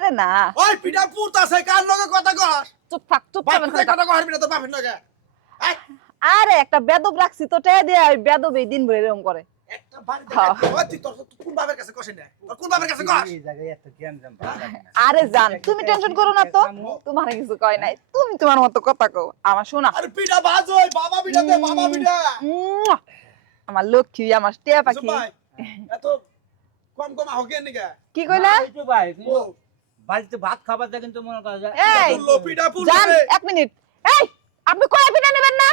আরে না ওই পিঠা পুরতাছে কার লগে কথা কস চুপ থাক চুপ বাপের থাক কথা কহবি না তো বাপের লগে এই আরে একটা বেদব রাখছি তো টে দিয়ে ওই বেদব এই দিন ভরে এরকম করে একটা বাড়ি হ্যাঁ। দেখে ওই তুই তোর কোন বাপের কাছে কষে না তোর কোন বাপের কাছে কস এই জায়গায় এত জ্ঞান জাম আরে জান তুমি টেনশন করো না তো তোমার কিছু কয় নাই তুমি তোমার মতো কথা কও আমার শোনা আরে পিঠা বাজ ওই বাবা পিঠা দে বাবা পিঠা মুয়া। আমার লক্ষ্মী আমার টিয়া পাখি ভাই এত কম কম আহ কেন নিগা কি কইলা একটু ভাই ও বাড়িতে ভাত খাবার দা কিন্তু মনে করা যায় এই পুরলো পিঠা পুরলো জান এক মিনিট এই আপনি কয় পিঠা নেবেন না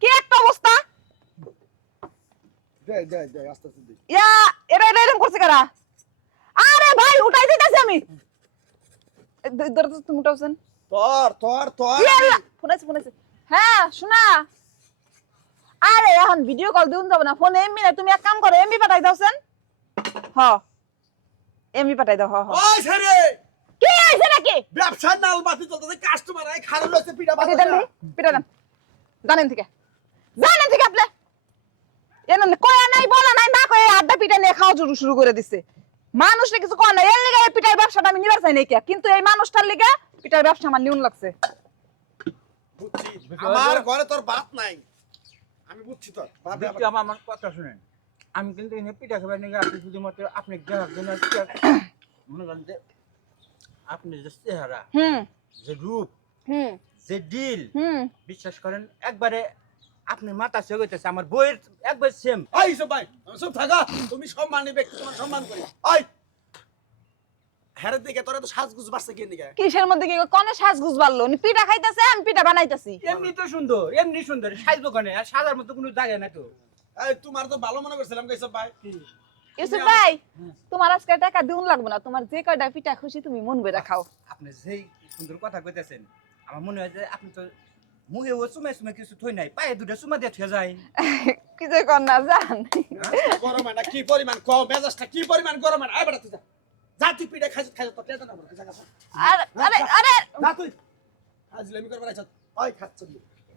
কি একটা অবস্থা দে দে দে আস্তে আস্তে দে ইয়া এরা এরা এরকম করছে কারা আরে ভাই উঠাই দিতেছি আমি ধরে তো তুমি উঠাওছেন তোর তোর তোর ফোনাইছে হ্যাঁ শোনা আরে এখন ভিডিও কল দিউন যাব না ফোন এমবি না তুমি এক কাম করো এমবি পাঠাই দাওছেন হ এমবি পাঠাই দাও হ হ ওই ছেড়ে কি হইছে নাকি ব্যবসা নাল বাতি চলতেছে কাস্টমার আই খারাপ হচ্ছে পিঠা পাঠাই বাজ দেন পিটা দেন জানেন থেকে আপনি এনে কয়া নাই বলা নাই না কয়ে আড্ডা পিঠা নিয়ে খাওয়া শুরু করে দিছে মানুষে কিছু কয় না এর লিগে এই পিঠার ব্যবসাটা আমি নিবার চাই নাই কিয়া কিন্তু এই মানুষটার লিগে পিঠার ব্যবসা আমার নিউন লাগছে বুঝছি আমার ঘরে তোর বাপ নাই আমি বুঝছি তোর বাপ দেখি আমার কথা শুনেন আমি কিন্তু এনে পিঠা খাবার নিয়ে আসছি শুধুমাত্র আপনি গ্রাহক জন্য মনে করেন যে আপনি যে চেহারা হুম যে রূপ হুম যে ডিল হুম বিশ্বাস করেন একবারে আপনি মাথা সে হইতেছে আমার বইয়ের একবার সেম এই সব ভাই সব থাকা তুমি সম্মানী ব্যক্তি তোমার সম্মান করি ওই হেরে দিকে তোরা তো সাজগুজ বাসছে কেন দিকে কিসের মধ্যে কি কোনে সাজগুজ বাড়লো উনি পিঠা খাইতেছে আমি পিঠা বানাইতেছি এমনি তো সুন্দর এমনি সুন্দর সাজ দোকানে আর সাজার মতো কোনো জায়গা না তো এই তোমার তো ভালো মনে করছিলাম কইছ ভাই ইউসুফ ভাই তোমার আজকে টাকা দিউন লাগবে না তোমার যে কয়টা পিঠা খুশি তুমি মন বেরা খাও আপনি যেই সুন্দর কথা কইতেছেন আমার মনে হয় যে আপনি তো মুখে ও চুমে চুমে কিছু থই নাই পায়ে দুটো চুমা দিয়ে থুয়ে যায় কি যে কর না জান গরম না কি পরিমাণ কম মেজাজটা কি পরিমাণ গরম আয় বেটা তুই যা তুই পিঠা খাইছ খাইছ তো টেটা না বড় জায়গা আরে আরে আরে যা তুই আজলামি করবার আইছ ওই খাচ্ছ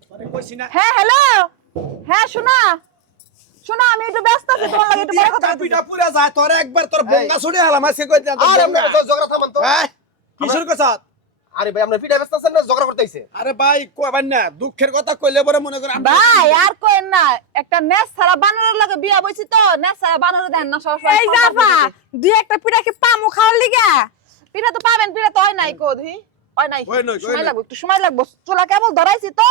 তোরে কইছি না হ্যাঁ হ্যালো হ্যাঁ শোনা শোনা আমি একটু ব্যস্ত আছি তোমার লাগে একটু পরে কথা বলতেছি। পিঠা পুরা যায় তোরে একবার তোর বঙ্গা ছড়ে হালাম আজকে কই দিলাম আরে আমরা ঝগড়া থামান তো কিশোর কথা আরে ভাই আমরা ভিডিও ব্যস্ত আছেন না ঝগড়া করতেইছে আরে ভাই কইবেন না দুঃখের কথা কইলে পরে মনে করে ভাই আর কোয়েন না একটা নেস ছাড়া বানরের লাগে বিয়া বইছি তো নেস ছাড়া বানরে দেন না সব এই জাফা দুই একটা পিঠা কি পামু খাওয়ার লিগা পিঠা তো পাবেন পিঠা তো হয় নাই কোধি হয় নাই হয় নাই, হয় সময় নাই। লাগবে একটু সময় লাগবে চুলা কেবল ধরাইছি তো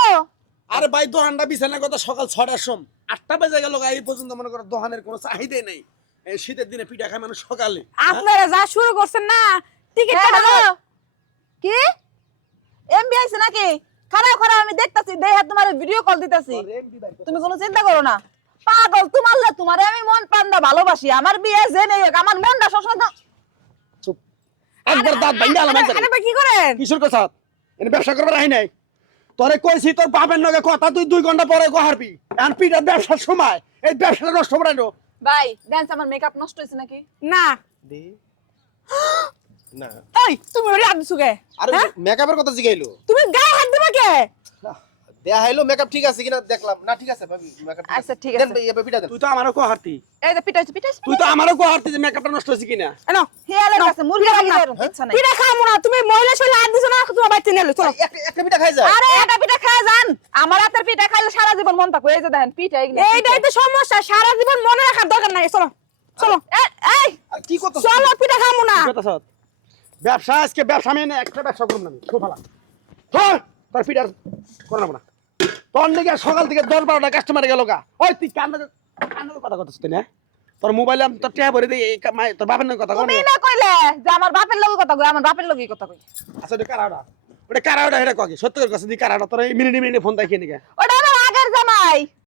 আরে ভাই দোহানটা বিছানার কথা সকাল 6টার সময় 8টা বেজে গেল এই পর্যন্ত মনে করো দোহানের কোনো চাহিদাই নেই এই শীতের দিনে পিঠা খায় মানুষ সকালে আপনারা যা শুরু করছেন না টিকিট কাটো কি এমবি আইছে নাকি খারাপ খারাপ আমি দেখতাছি দেখে তোমার ভিডিও কল দিতাছি তুমি কোনো চিন্তা করো না পাগল তোমারে আমি মন প্রাণ ভালোবাসি আমার বিয়ে যে নেই হোক, আমার মনটা সবসময় চুপ একবার দাঁত ভাঙা আলাম আরে ভাই কি করেন কিশোর কথা এনে ব্যবসা করবার আই নাই তোরে কইছি তোর বাপের লগে কথা তুই 2 ঘন্টা পরে কহারবি এখন পিঠা ব্যবসার সময় এই ব্যবসাটা নষ্ট করে না ভাই ডান্স আমার মেকআপ নষ্ট হইছে নাকি না দি না এই তুমি ওরে হাত দিছো কে আরে মেকআপের কথা জিগাইলো তুমি গায়ে হাত দিবা কে দেয়া হইলো মেকআপ ঠিক আছে কিনা দেখলাম না ঠিক আছে ভাবি মেকআপ আচ্ছা ঠিক দেন আছে ভাই এবার পিটা দেন তুই তো আমারও কহারতি এই যে পিটাইছে তুই তো আমারও কহারতি যে মেকআপটা নষ্ট হইছে কিনা এনো হেয়ালের কাছে মুরগি লাগি দেরো ইচ্ছা নাই পিঠা খামু না তুমি মহিলা শৈলে হাত দিছো না তোমার বাইতে নেলো চলো একটা পিঠা খাই যায় আরে এটা পিঠা খায় যান আমার হাতের পিঠা খাইলে সারা জীবন মন থাকবে এই যে দেখেন পিঠা এগুলো এইটাই তো সমস্যা সারা জীবন মনে রাখার দরকার নাই চলো চলো এই আর কি করতেছ চলো পিঠা খামু না ব্যবসা আজকে ব্যবসা আমি একটা ব্যবসা করব না আমি খুব ভালো ধর তোর পিঠার করব না তোর দিকে সকাল থেকে 10-12টা কাস্টমার গেল গা ওই তুই কান্না কথা করছিস তুই না তোর মোবাইলে আমি তোর টেহা ভরে দেই এই তোর বাপের নামে কথা কই তুমি না কইলে যে আমার বাপের লগে কথা কই আমার বাপের লগে কথা কই আচ্ছা ওটা কারাওটা এটা কই সত্য করে কথা দি কারাওটা তোর এই মিনিটে ফোন দেখিয়ে নিকে ওটা আমার আগের জামাই